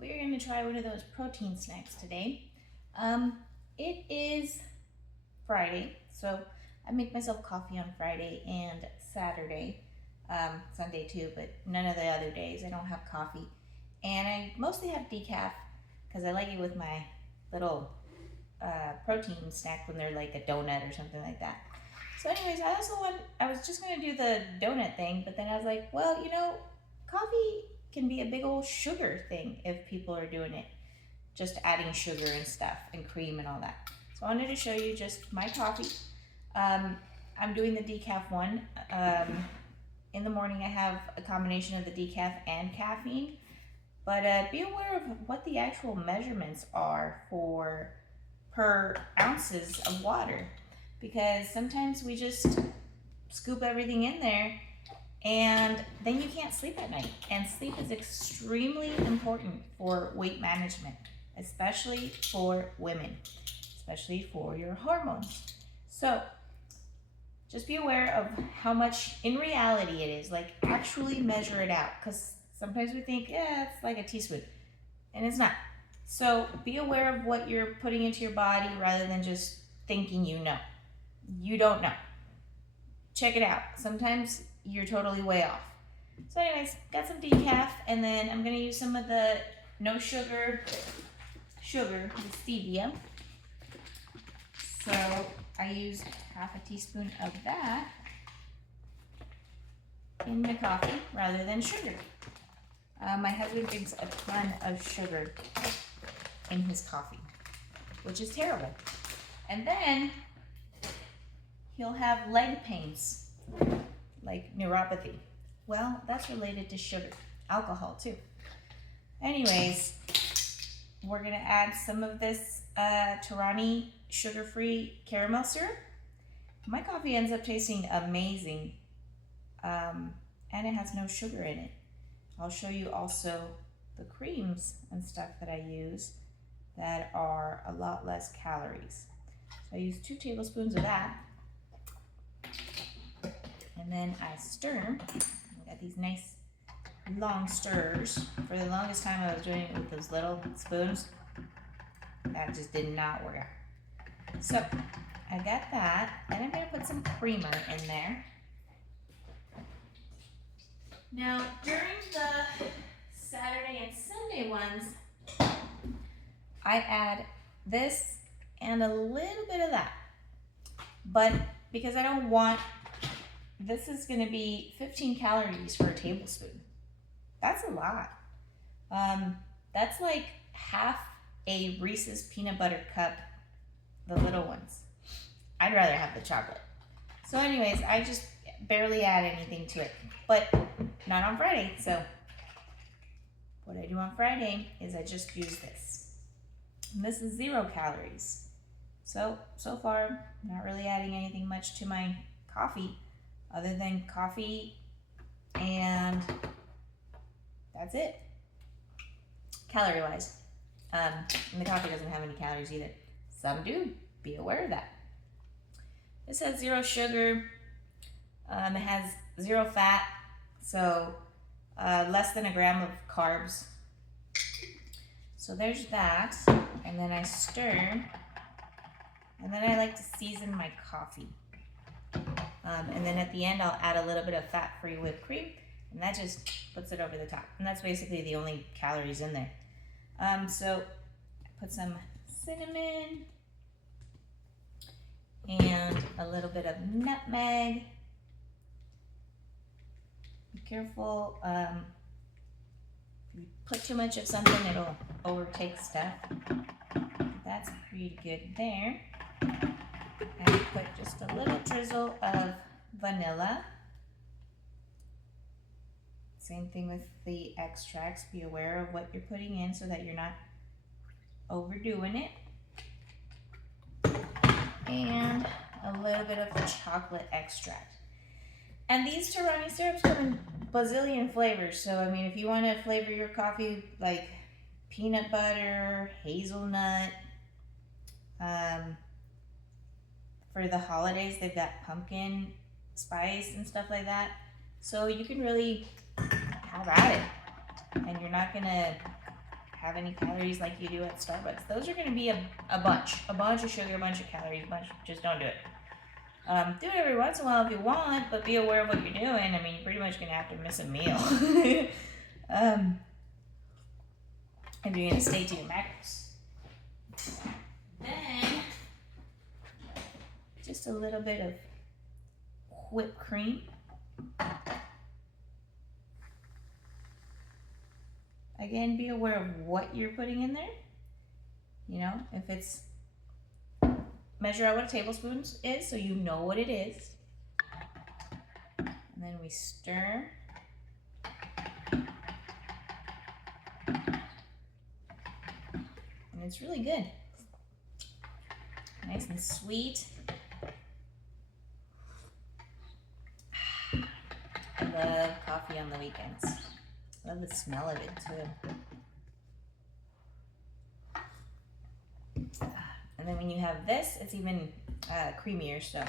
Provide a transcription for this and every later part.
we're going to try one of those protein snacks today. It is Friday, so I make myself coffee on Friday and Saturday, Sunday too, but none of the other days I don't have coffee. And I mostly have decaf because I like it with my little protein snack when they're like a donut or something like that. So anyways, I was just going to do the donut thing, but then I was like, well, you know, coffee can be a big old sugar thing if people are doing it. Just adding sugar and stuff and cream and all that. So I wanted to show you just my coffee. I'm doing the decaf one. In the morning I have a combination of the decaf and caffeine. But be aware of what the actual measurements are for per ounces of water, because sometimes we just scoop everything in there and then you can't sleep at night. And sleep is extremely important for weight management, especially for women, especially for your hormones. So just be aware of how much in reality it is. Like, actually measure it out, because sometimes we think, yeah, it's like a teaspoon, and it's not. So be aware of what you're putting into your body rather than just thinking you know. You don't know. Check it out. Sometimes you're totally way off. So anyways, got some decaf, and then I'm going to use some of the no sugar, the stevia. So I used half a teaspoon of that in the coffee rather than sugar. My husband drinks a ton of sugar in his coffee, which is terrible. And then he'll have leg pains, like neuropathy. Well, that's related to sugar, alcohol too. Anyways, we're gonna add some of this Torani sugar-free caramel syrup. My coffee ends up tasting amazing, and it has no sugar in it. I'll show you also the creams and stuff that I use that are a lot less calories. So I use 2 tablespoons of that. And then I stir. I got these nice long stirrers. For the longest time I was doing it with those little spoons. That just did not work out. So I got that. And I'm going to put some creamer in there. Now, during the Saturday and Sunday ones, I add this and a little bit of that. But because I don't want, this is going to be 15 calories for a tablespoon. That's a lot. That's like half a Reese's peanut butter cup, the little ones. I'd rather have the chocolate. So anyways, I just barely add anything to it. But not on Friday, so what I do on Friday is I just use this. And this is 0 calories. So far, not really adding anything much to my coffee other than coffee, and that's it, calorie-wise. And the coffee doesn't have any calories either. Some do, be aware of that. This has 0 sugar, it has 0 fat, so less than a gram of carbs. So there's that, and then I stir, and then I like to season my coffee. And then at the end I'll add a little bit of fat-free whipped cream, and that just puts it over the top. And that's basically the only calories in there. So I put some cinnamon and a little bit of nutmeg. Be careful, if you put too much of something, it'll overtake stuff. That's pretty good there. And put just a little drizzle of vanilla. Same thing with the extracts. Be aware of what you're putting in so that you're not overdoing it. And a little bit of chocolate extract. And these Torani syrups come in bazillion flavors. So, I mean, if you want to flavor your coffee like peanut butter, hazelnut, for the holidays, they've got pumpkin spice and stuff like that. So you can really have at it. And you're not going to have any calories like you do at Starbucks. Those are going to be a bunch of sugar, a bunch of calories, just don't do it. Do it every once in a while if you want, but be aware of what you're doing. I mean, you're pretty much going to have to miss a meal. If you're going to stay to your macros. Then, just a little bit of whipped cream. Again, be aware of what you're putting in there. You know, if it's, measure out what a tablespoon is so you know what it is. And then we stir. And it's really good. Nice and sweet. I love coffee on the weekends. I love the smell of it too. And then when you have this, it's even creamier. So,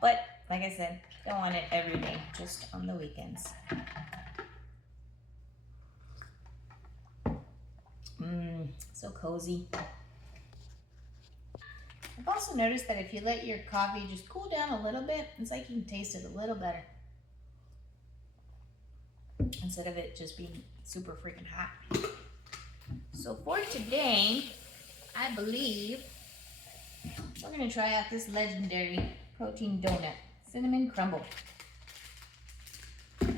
but like I said, don't want it every day, just on the weekends. So cozy. I've also noticed that if you let your coffee just cool down a little bit, it's like you can taste it a little better. Instead of it just being super freaking hot. So for today, I believe we're gonna try out this legendary protein donut, cinnamon crumble. I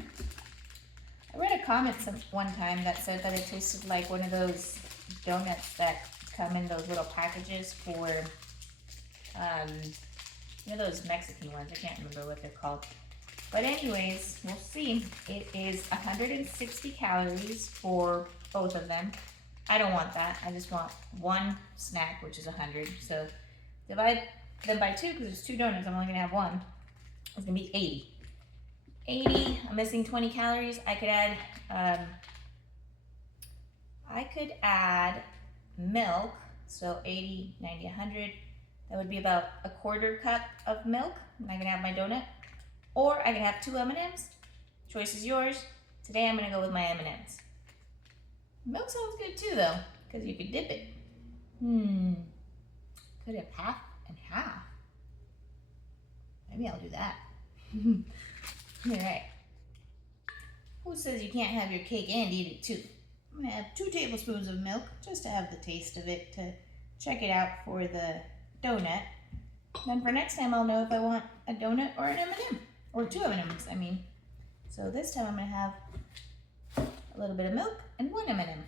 read a comment one time that said that it tasted like one of those donuts that come in those little packages for, you know, those Mexican ones. I can't remember what they're called. But anyways, we'll see. It is 160 calories for both of them. I don't want that. I just want one snack, which is 100. So divide them by 2 because there's 2 donuts. I'm only gonna have one. It's gonna be 80. 80. I'm missing 20 calories. I could add milk. So 80, 90, 100. That would be about a quarter cup of milk. And I can have my donut. Or I can have 2 M&Ms. Choice is yours. Today I'm gonna go with my M&Ms. Milk sounds good too though, because you could dip it. Could have half and half. Maybe I'll do that. All right. Who says you can't have your cake and eat it too? I'm gonna have 2 tablespoons of milk just to have the taste of it, to check it out for the donut. Then for next time I'll know if I want a donut or an M&M. Or 2 M&Ms, I mean. So this time I'm gonna have a little bit of milk and 1 M&M.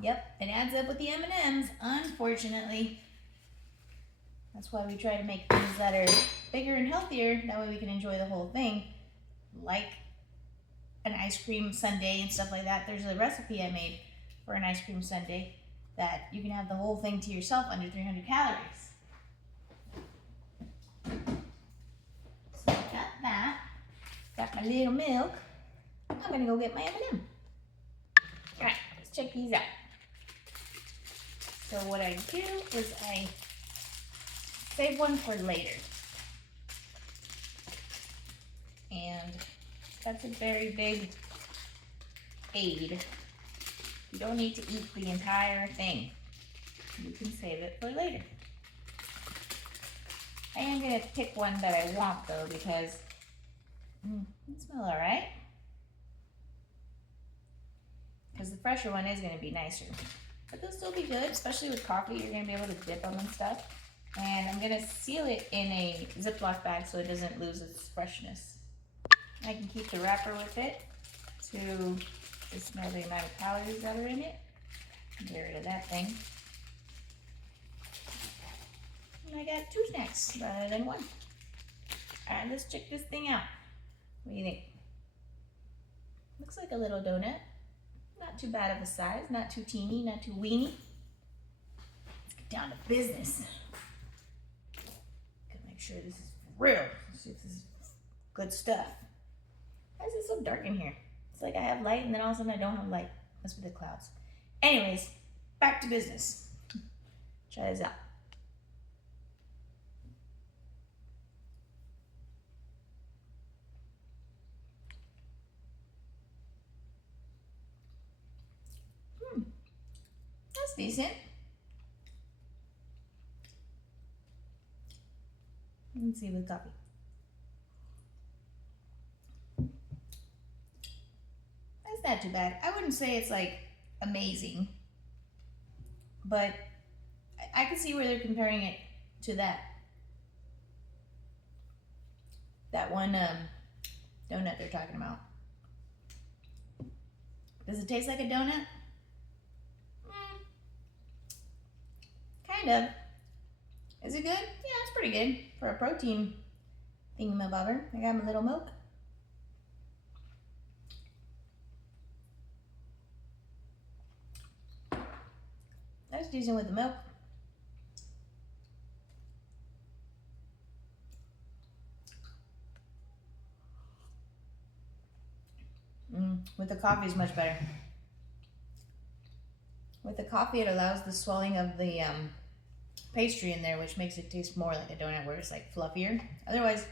Yep, it adds up with the M&Ms, unfortunately. That's why we try to make things that are bigger and healthier. That way we can enjoy the whole thing. Like an ice cream sundae and stuff like that. There's a recipe I made for an ice cream sundae that you can have the whole thing to yourself under 300 calories. So I got that. Got my little milk. I'm gonna go get my M&M. All right, let's check these out. So what I do is I save one for later. And that's a very big aid. You don't need to eat the entire thing. You can save it for later. I am going to pick one that I want though, because it smells alright. Because the fresher one is going to be nicer. But they'll still be good, especially with coffee. You're going to be able to dip them and stuff. And I'm going to seal it in a Ziploc bag so it doesn't lose its freshness. I can keep the wrapper with it to just know the amount of calories that are in it. Get rid of that thing. And I got 2 snacks rather than 1. Alright, let's check this thing out. What do you think? Looks like a little donut. Not too bad of a size, not too teeny, not too weeny. Let's get down to business. Gotta make sure this is real. Let's see if this is good stuff. Why is it so dark in here? It's like I have light and then all of a sudden I don't have light. Must be the clouds. Anyways, back to business. Try this out. That's decent. Let's see with coffee. That's not too bad. I wouldn't say it's like amazing, but I can see where they're comparing it to that one donut they're talking about. Does it taste like a donut? Kind of. Is it good? Yeah, it's pretty good for a protein thingamabobber. I got my little milk. That's decent with the milk. With the coffee is much better. With the coffee, it allows the swelling of the pastry in there, which makes it taste more like a donut, where it's like fluffier. Otherwise,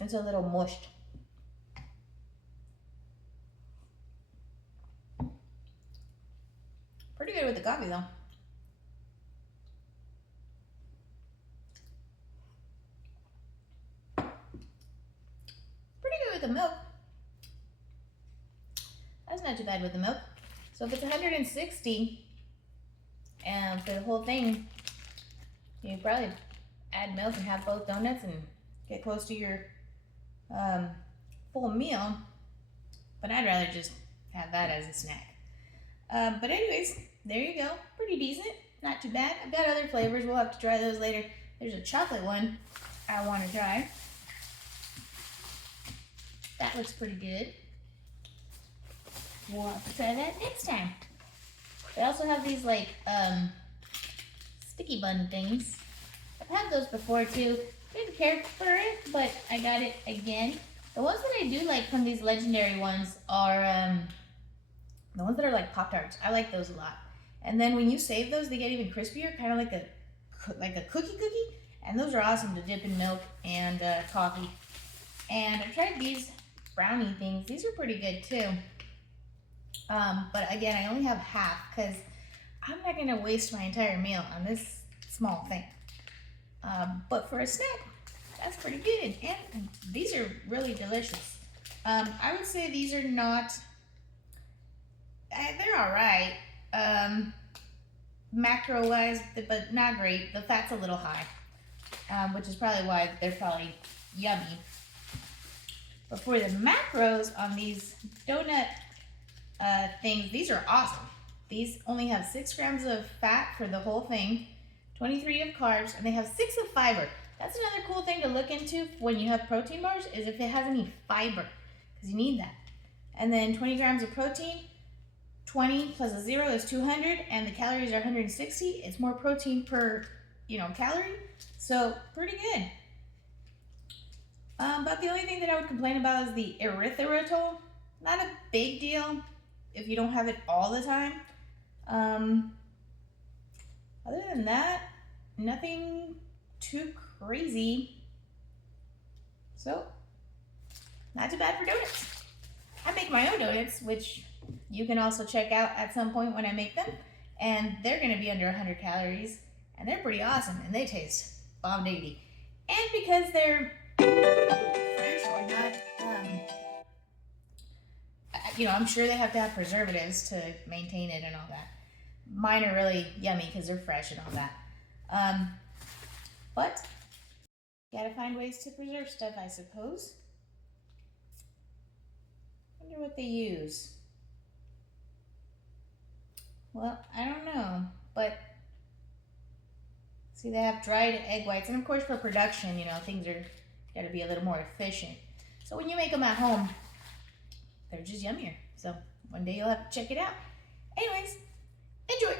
it's a little mushed. Pretty good with the coffee though. Pretty good with the milk. That's not too bad with the milk. So if it's 160, and for the whole thing, you probably add milk and have both donuts and get close to your full meal. But I'd rather just have that as a snack. But anyways, there you go. Pretty decent. Not too bad. I've got other flavors. We'll have to try those later. There's a chocolate one I want to try. That looks pretty good. We'll have to try that next time. They also have these like sticky bun things. I've had those before too. Didn't care for it, but I got it again. The ones that I do like from these legendary ones are the ones that are like Pop-Tarts. I like those a lot. And then when you save those, they get even crispier, kind of like a cookie. And those are awesome to dip in milk and coffee. And I've tried these brownie things. These are pretty good too. But again, I only have half because I'm not going to waste my entire meal on this small thing. But for a snack, that's pretty good. And these are really delicious. I would say these are not, they're all right. Macro-wise, but not great. The fat's a little high, which is probably why they're probably yummy. But for the macros on these donut things, these are awesome. These only have 6 grams of fat for the whole thing, 23 of carbs, and they have 6 of fiber. That's another cool thing to look into when you have protein bars, is if it has any fiber, because you need that. And then 20 grams of protein, 20 plus a 0 is 200, and the calories are 160. It's more protein per, calorie, so pretty good. But the only thing that I would complain about is the erythritol. Not a big deal if you don't have it all the time. Other than that, nothing too crazy. So, not too bad for donuts. I make my own donuts, which you can also check out at some point when I make them. And they're going to be under 100 calories. And they're pretty awesome. And they taste bomb diggity. And because they're fresh or not, I'm sure they have to have preservatives to maintain it and all that. Mine are really yummy because they're fresh and all that. But gotta find ways to preserve stuff, I suppose. Wonder what they use. Well, I don't know, but see, they have dried egg whites, and of course for production, things are gotta be a little more efficient. So when you make them at home, they're just yummier. So one day you'll have to check it out. Anyways, enjoy.